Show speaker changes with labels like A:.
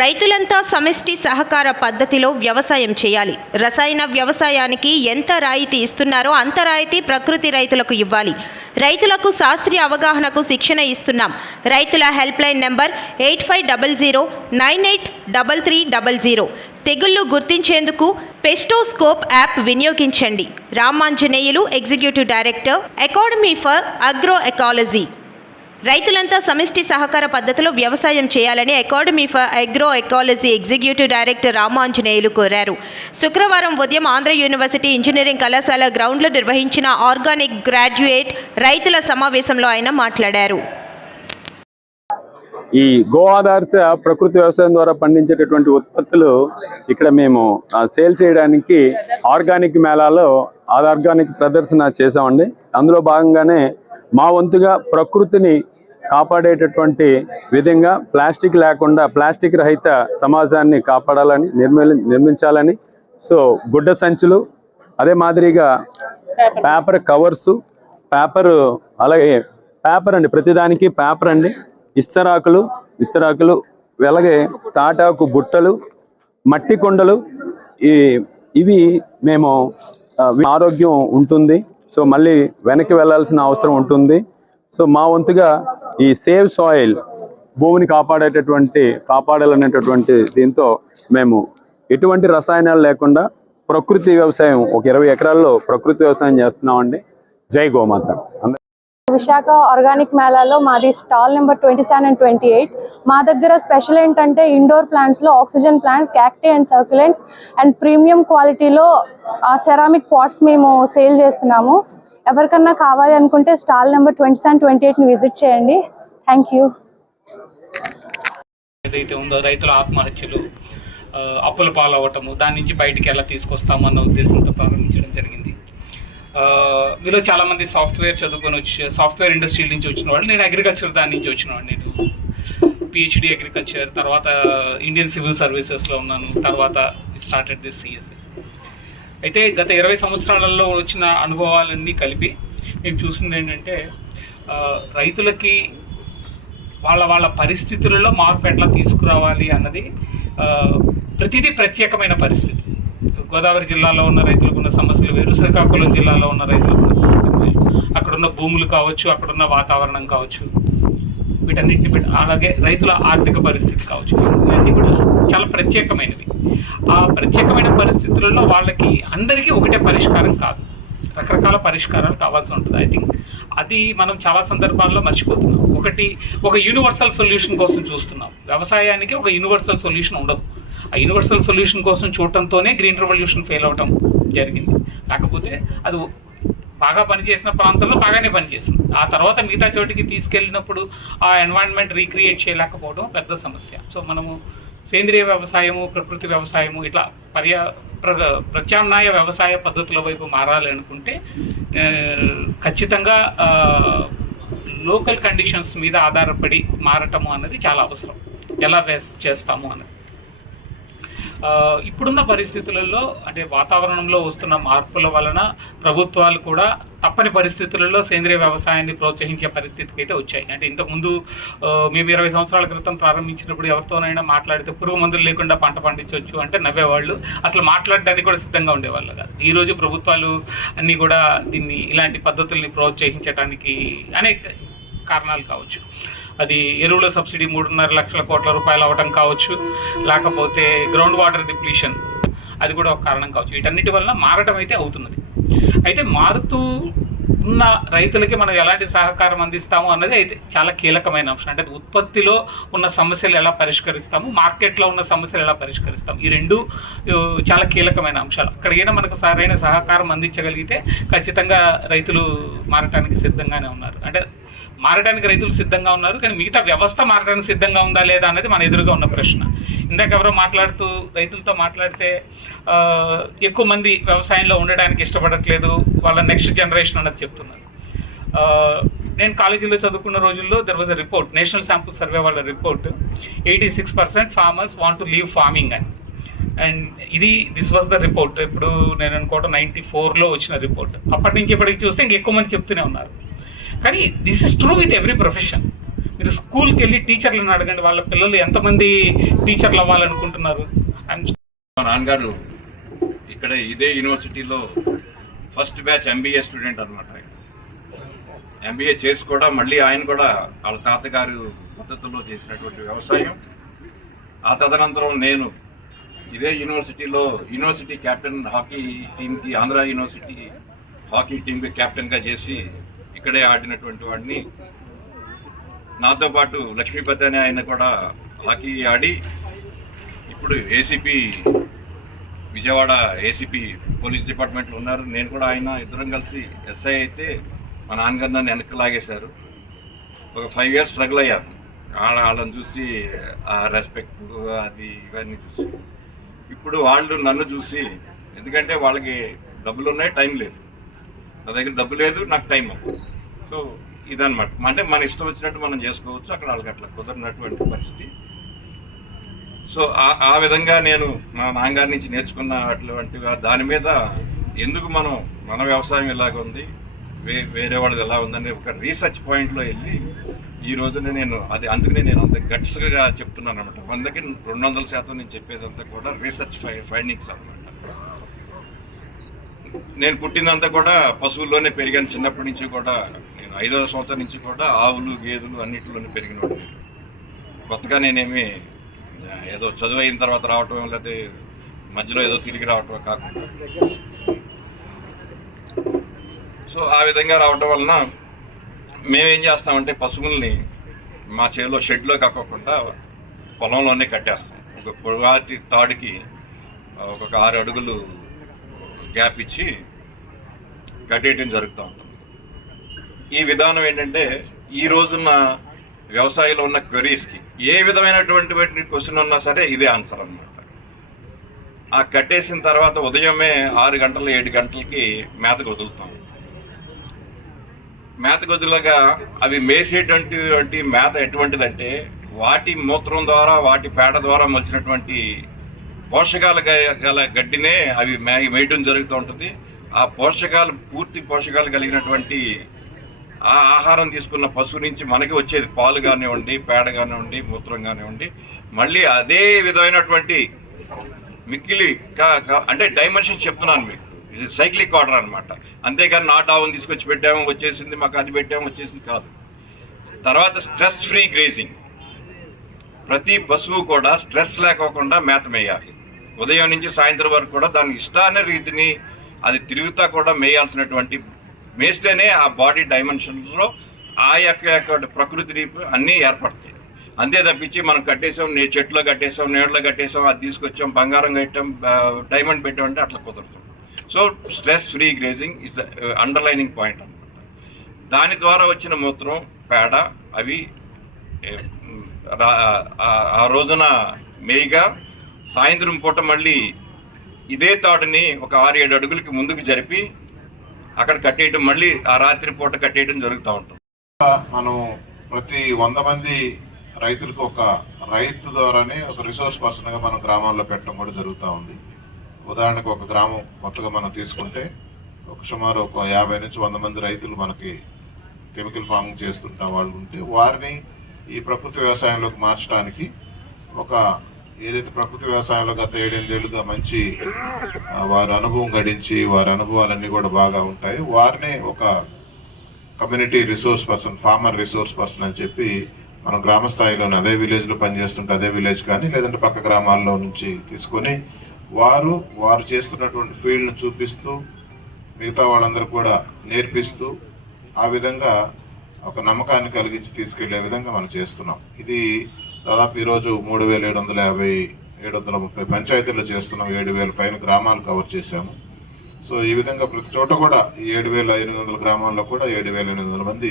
A: రైతులంతా సమిష్టి సహకార పద్ధతిలో వ్యవసాయం చేయాలి. రసాయన వ్యవసాయానికి ఎంత రాయితీ ఇస్తున్నారో అంత రాయితీ ప్రకృతి రైతులకు ఇవ్వాలి. రైతులకు శాస్త్రీయ అవగాహనకు శిక్షణ ఇస్తున్నాం. రైతుల help line number eight five double zero nine eight double three double zero. తెగుళ్ళు గుర్తించేందుకు Pestoscope app వినియోగించండి. Ramanjaneyulu executive director academy for agro ecology. రైతులంతా సమిష్టి సహకార పద్ధతిలో వ్యవసాయం చేయాలని academy for agro ecology executive director Ramanjaneyulu కోరారు. శుక్రవారం ఉదయం ఆంధ్ర యూనివర్సిటీ ఇంజనీరింగ్ కళాశాల గ్రౌండ్లో నిర్వహించిన ఆర్గానిక్ గ్రాడ్యుయేట్ రైతుల సమావేశంలో ఆయన మాట్లాడారు.
B: ఈ గో ఆధారిత ప్రకృతి వ్యవసాయం ద్వారా పండించేటటువంటి ఉత్పత్తులు ఇక్కడ మేము సేల్ చేయడానికి ఆర్గానిక్ మేళాలో ఆ ఆర్గానిక్ ప్రదర్శన చేసామండి అందులో భాగంగానే మా వంతుగా ప్రకృతిని కాపాడేటటువంటి విధంగా ప్లాస్టిక్ లేకుండా ప్లాస్టిక్ రహిత సమాజాన్ని కాపాడాలని నిర్మి నిర్మించాలని. సో గుడ్డ సంచులు అదే మాదిరిగా పేపర్ కవర్సు పేపర్ అలాగే పేపర్ అండి ప్రతిదానికి పేపర్ అండి. ఇస్తరాకులు ఇస్తరాకులు అలాగే తాటాకు బుట్టలు మట్టి కొండలు ఈ ఇవి మేము ఆరోగ్యం ఉంటుంది. సో మళ్ళీ వెనక్కి వెళ్ళాల్సిన అవసరం ఉంటుంది. సో మా వంతుగా ఈ సేవ్ సాయిల్ భూమిని కాపాడేటటువంటి కాపాడాలనేటటువంటి దీంతో మేము ఎటువంటి రసాయనాలు లేకుండా ప్రకృతి వ్యవసాయం ఒక ఇరవై ఎకరాల్లో ప్రకృతి వ్యవసాయం చేస్తున్నామండి. జై గోమాత.
C: విశాఖ ఆర్గానిక్ మేళాలో మాది stall number twenty seven and twenty eight. మా దగ్గర స్పెషల్ ఏంటంటే indoor ప్లాంట్స్లో oxygen plant cacti and succulents and premium క్వాలిటీలో సెరామిక్ పాట్స్ మేము సేల్ చేస్తున్నాము. ఎవరికన్నా కావాలి అనుకుంటే స్టాల్ నెంబర్ ట్వంటీ సెవెన్ ట్వంటీ ఎయిట్ని విజిట్ చేయండి. థ్యాంక్ యూ
D: ఏదైతే ఉందో రైతుల ఆత్మహత్యలు అప్పుల పాలవటము దాని నుంచి బయటికి ఎలా తీసుకొస్తాము అన్న ఉద్దేశంతో ప్రారంభించడం జరిగింది. వీళ్ళు మీలో సాఫ్ట్వేర్ చదువుకొని వచ్చి సాఫ్ట్వేర్ ఇండస్ట్రీ నుంచి వచ్చిన వాళ్ళు నేను అగ్రికల్చర్ దాని నుంచి వచ్చిన నేను. పిహెచ్డి అగ్రికల్చర్ తర్వాత ఇండియన్ సివిల్ సర్వీసెస్లో ఉన్నాను తర్వాత స్టార్టెడ్ దిస్ సిఎస్ఈ అయితే గత ఇరవై సంవత్సరాలలో వచ్చిన అనుభవాలన్నీ కలిపి మేము చూసింది ఏంటంటే రైతులకి వాళ్ళ వాళ్ళ పరిస్థితులలో మార్పు ఎట్లా తీసుకురావాలి అన్నది ప్రతిదీ ప్రత్యేకమైన పరిస్థితి. గోదావరి జిల్లాలో ఉన్న రైతులకు ఉన్న సమస్యలు వేరు శ్రీకాకుళం జిల్లాలో ఉన్న రైతులకు ఉన్న సమస్యలు వేరు. అక్కడున్న భూములు కావచ్చు అక్కడున్న వాతావరణం కావచ్చు వీటన్నిటిని అలాగే రైతుల ఆర్థిక పరిస్థితి కావచ్చు ఇవన్నీ కూడా చాలా ప్రత్యేకమైనవి ఆ ప్రత్యేకమైన పరిస్థితులలో వాళ్ళకి అందరికీ ఒకటే పరిష్కారం కాదు. రకరకాల పరిష్కారాలు కావాల్సి ఉంటుంది. ఐ థింక్ అది మనం చాలా సందర్భాల్లో మర్చిపోతున్నాం. ఒకటి ఒక యూనివర్సల్ సొల్యూషన్ కోసం చూస్తున్నాం. వ్యవసాయానికి ఒక యూనివర్సల్ సొల్యూషన్ ఉండదు. ఆ యూనివర్సల్ సొల్యూషన్ కోసం చూడటంతోనే గ్రీన్ రెవల్యూషన్ ఫెయిల్ అవటం జరిగింది. లేకపోతే అది బాగా పనిచేసిన ప్రాంతంలో బాగానే పనిచేసింది. ఆ తర్వాత మిగతా చోటికి తీసుకెళ్ళినప్పుడు ఆ ఎన్వైరన్మెంట్ రీక్రియేట్ చేయలేకపోవడం పెద్ద సమస్య. సో మనము సేంద్రియ వ్యవసాయము ప్రకృతి వ్యవసాయము ఇట్లా పర్యా ప్ర ప్రత్యామ్నాయ వ్యవసాయ పద్ధతుల వైపు మారాలి అనుకుంటే ఖచ్చితంగా లోకల్ కండిషన్స్ మీద ఆధారపడి మారటము అన్నది చాలా అవసరం. ఎలా వేస్ చేస్తాము అన్నది. ఇప్పుడున్న పరిస్థితులలో అంటే వాతావరణంలో వస్తున్న మార్పుల వలన ప్రభుత్వాలు కూడా తప్పని పరిస్థితులలో సేంద్రియ వ్యవసాయాన్ని ప్రోత్సహించే పరిస్థితికి అయితే వచ్చాయి. అంటే ఇంతకుముందు మేము ఇరవై సంవత్సరాల క్రితం ప్రారంభించినప్పుడు ఎవరితోనైనా మాట్లాడితే పురుగు మందులు లేకుండా పంట పండించవచ్చు అంటే నవ్వేవాళ్ళు. అసలు మాట్లాడడానికి కూడా సిద్ధంగా ఉండేవాళ్ళు కాదు. ఈరోజు ప్రభుత్వాలు అన్నీ కూడా దీన్ని ఇలాంటి పద్ధతుల్ని ప్రోత్సహించడానికి అనేక కారణాలు కావచ్చు. అది ఎరువుల సబ్సిడీ మూడున్నర లక్షల కోట్ల రూపాయలు అవ్వటం కావచ్చు. లేకపోతే గ్రౌండ్ వాటర్ డిప్లీషన్ అది కూడా ఒక కారణం కావచ్చు. వీటన్నిటి వలన మారటం అయితే అవుతున్నది. అయితే మారుతూ ఉన్న రైతులకి మనం ఎలాంటి సహకారం అందిస్తాము అన్నది అయితే చాలా కీలకమైన అంశం. అంటే ఉత్పత్తిలో ఉన్న సమస్యలు ఎలా పరిష్కరిస్తాము మార్కెట్లో ఉన్న సమస్యలు ఎలా పరిష్కరిస్తాము ఈ రెండు చాలా కీలకమైన అంశాలు. అక్కడికైనా మనకు సరైన సహకారం అందించగలిగితే ఖచ్చితంగా రైతులు మారటానికి సిద్ధంగానే ఉన్నారు. అంటే మారడానికి రైతులు సిద్ధంగా ఉన్నారు కానీ మిగతా వ్యవస్థ మారడానికి సిద్ధంగా ఉందా లేదా అనేది మన ఎదురుగా ఉన్న ప్రశ్న. ఇందాక ఎవరో మాట్లాడుతూ రైతులతో మాట్లాడితే ఎక్కువ మంది వ్యవసాయంలో ఉండడానికి ఇష్టపడట్లేదు వాళ్ళ నెక్స్ట్ జనరేషన్ అన్నది చెప్తున్నారు. నేను కాలేజీలో చదువుకున్న రోజుల్లో there was a report national sample survey వాళ్ళ report eighty six percent farmers want to leave farming అని. అండ్ ఇది దిస్ వాజ్ ద రిపోర్ట్ ఇప్పుడు నేను అనుకోవటం నైంటీ ఫోర్లో వచ్చిన రిపోర్ట్ అప్పటి నుంచి ఇప్పటికి చూస్తే ఇంకెక్కువ మంది చెప్తూనే ఉన్నారు. కానీ this is true with every profession మీరు స్కూల్కి వెళ్ళి టీచర్లను అడగండి వాళ్ళ పిల్లలు ఎంతమంది టీచర్లు అవ్వాలనుకుంటున్నారు? అండ్
E: మా నాన్నగారు ఇక్కడ ఇదే యూనివర్సిటీలో ఫస్ట్ బ్యాచ్ ఎంబీఏ స్టూడెంట్ అనమాట ఎంబీఏ చేసి కూడా మళ్ళీ ఆయన కూడా వాళ్ళ తాతగారు పద్ధతుల్లో చేసినటువంటి వ్యవసాయం. ఆ తదనంతరం నేను ఇదే యూనివర్సిటీలో యూనివర్సిటీ కెప్టెన్ హాకీ టీంకి ఆంధ్ర యూనివర్సిటీ హాకీ టీంకి కెప్టెన్గా చేసి ఇక్కడే ఆడినటువంటి వాడిని. నాతో పాటు లక్ష్మీపతి అనే ఆయన కూడా హాకీ ఆడి ఇప్పుడు ఏసీపీ విజయవాడ ఏసీపీ పోలీస్ డిపార్ట్మెంట్లో ఉన్నారు. నేను కూడా ఆయన ఇద్దరం కలిసి ఎస్ఐ అయితే మా నాన్నగారు నన్ను వెనక్కి లాగేశారు. ఒక ఫైవ్ ఇయర్స్ స్ట్రగుల్ అయ్యాను. వాళ్ళ వాళ్ళని చూసి ఆ రెస్పెక్ట్ అది ఇవన్నీ చూసి. ఇప్పుడు వాళ్ళు నన్ను చూసి ఎందుకంటే వాళ్ళకి డబ్బులు ఉన్నాయి టైం లేదు. నా దగ్గర డబ్బు లేదు నాకు టైం అవ్వదు. సో ఇదన్నమాట. అంటే మన ఇష్టం వచ్చినట్టు మనం చేసుకోవచ్చు అక్కడ వాళ్ళకి అట్లా కుదరినటువంటి పరిస్థితి. సో ఆ- విధంగా నేను మా నాన్నగారి నుంచి నేర్చుకున్న అటువంటి దాని మీద ఎందుకు మనం మన వ్యవసాయం ఇలాగ ఉంది వే వేరే వాళ్ళది ఎలా ఉందని ఒక రీసెర్చ్ పాయింట్లో వెళ్ళి ఈ రోజున నేను అది అందుకనే నేను అంత గట్స్గా చెప్తున్నాను అనమాట వందకి రెండు వందల శాతం నేను చెప్పేదంతా కూడా రీసెర్చ్ ఫైండింగ్స్ అనమాట నేను పుట్టిందంతా కూడా పశువుల్లోనే పెరిగాను. చిన్నప్పటి నుంచి కూడా ఐదవ సంవత్సరం నుంచి కూడా ఆవులు గేదెలు అన్నింటిలోనే పెరిగిన కొత్తగా నేనేమి ఏదో చదువు అయిన తర్వాత రావటం లేకపోతే మధ్యలో ఏదో తిరిగి రావటం కాకుండా. సో ఆ విధంగా రావటం వలన మేమేం చేస్తామంటే పశువుల్ని మా చేలో షెడ్లో కాకోకుండా పొలంలోనే కట్టేస్తాం. ఒక పొడవాటి తాడుకి ఒక ఆరు అడుగులు గ్యాప్ ఇచ్చి కట్టేయటం జరుగుతూ ఉంటాం ఈ విధానం ఏంటంటే ఈ రోజున్న వ్యవసాయంలో ఉన్న క్వరీస్కి ఏ విధమైనటువంటి క్వశ్చన్ ఉన్నా సరే ఇదే ఆన్సర్ అన్నమాట. ఆ కట్టేసిన తర్వాత ఉదయమే ఆరు గంటలు ఏడు గంటలకి మేతకు వదులుతాం. మేతకు వదులగా అవి మేసేటువంటి మేత ఎటువంటిదంటే వాటి మూత్రం ద్వారా వాటి పేడ ద్వారా వచ్చినటువంటి పోషకాలు గల గడ్డినే అవి మే- మేయటం జరుగుతూ ఉంటుంది. ఆ పోషకాలు పూర్తి పోషకాలు కలిగినటువంటి ఆ ఆహారం తీసుకున్న పశువు నుంచి మనకి వచ్చేది పాలు కానివ్వండి పేడ కానివ్వండి మూత్రం కానివ్వండి మళ్ళీ అదే విధమైనటువంటి మిక్కిలి కా- కా- అంటే డైమెన్షన్ చెప్తున్నాను మీకు. ఇది సైక్లిక్ ఆర్డర్ అనమాట అంతేకాని నాట్ ఆవును తీసుకొచ్చి పెట్టాము వచ్చేసింది మాకు అది పెట్టాము వచ్చేసింది కాదు. తర్వాత స్ట్రెస్ ఫ్రీ గ్రేజింగ్ ప్రతి పశువు కూడా స్ట్రెస్ లేకోకుండా మేత మేయాలి. ఉదయం నుంచి సాయంత్రం వరకు కూడా దాని ఇష్టాన రీతిని అది తిరుగుతా కూడా మేయాల్సినటువంటి మేస్తేనే ఆ బాడీ డైమెన్షన్స్లో ఆ యొక్క యొక్క ప్రకృతి రీపు అన్నీ ఏర్పడతాయి. అంతే తప్పించి మనం కట్టేసాం నే చెట్లో కట్టేసాం నీడలో కట్టేసాం అది తీసుకొచ్చాం బంగారం కట్టాం డైమండ్ పెట్టాం అంటే అట్లా కుదరదు. So stress free grazing is the underlining point అనమాట దాని ద్వారా వచ్చిన మూత్రం పేడ అవి ఆ- ఆ రోజున మేయిగా సాయంత్రం పూట మళ్ళీ ఇదే తాడుని ఒక ఆరు ఏడు అడుగులకి ముందుకు జరిపి అక్కడ కట్టేయటం మళ్ళీ ఆ రాత్రి పూట కట్టేయటం జరుగుతూ ఉంటుంది.
F: మనం ప్రతి వంద మంది రైతులకు ఒక రైతు ద్వారానే ఒక రిసోర్స్ పర్సన్గా మనం గ్రామాల్లో పెట్టడం కూడా జరుగుతూ ఉంది. ఉదాహరణకు ఒక గ్రామం కొత్తగా మనం తీసుకుంటే ఒక సుమారు ఒక యాభై నుంచి వంద మంది రైతులు మనకి కెమికల్ ఫార్మింగ్ చేస్తుంటాం వాళ్ళు ఉంటే వారిని ఈ ప్రకృతి వ్యవసాయంలోకి మార్చడానికి ఒక ఏదైతే ప్రకృతి వ్యవసాయంలో గత ఏడెనిమిదేళ్ళుగా మంచి వారు వారి అనుభవం గడించి వారి అనుభవాలన్నీ కూడా బాగా ఉంటాయి. వారినే ఒక community resource person farmer resource person అని చెప్పి మనం గ్రామ స్థాయిలోనే అదే విలేజ్లో పనిచేస్తుంటే అదే విలేజ్ కానీ లేదంటే పక్క గ్రామాల్లో నుంచి తీసుకొని వారు వారు చేస్తున్నటువంటి ఫీల్డ్ను చూపిస్తూ మిగతా వాళ్ళందరూ కూడా నేర్పిస్తూ ఆ విధంగా ఒక నమ్మకాన్ని కలిగించి తీసుకెళ్ళే విధంగా మనం చేస్తున్నాం. ఇది దాదాపు ఈరోజు మూడు వేల ఏడు వందల యాభై ఏడు వందల ముప్పై పంచాయతీలు చేస్తున్నాం. ఏడు వేల పైన గ్రామాలు కవర్ చేశాము. సో ఈ విధంగా ప్రతి చోట కూడా ఏడు వేల ఎనిమిది వందల గ్రామాల్లో కూడా ఏడు వేల ఎనిమిది వందల మంది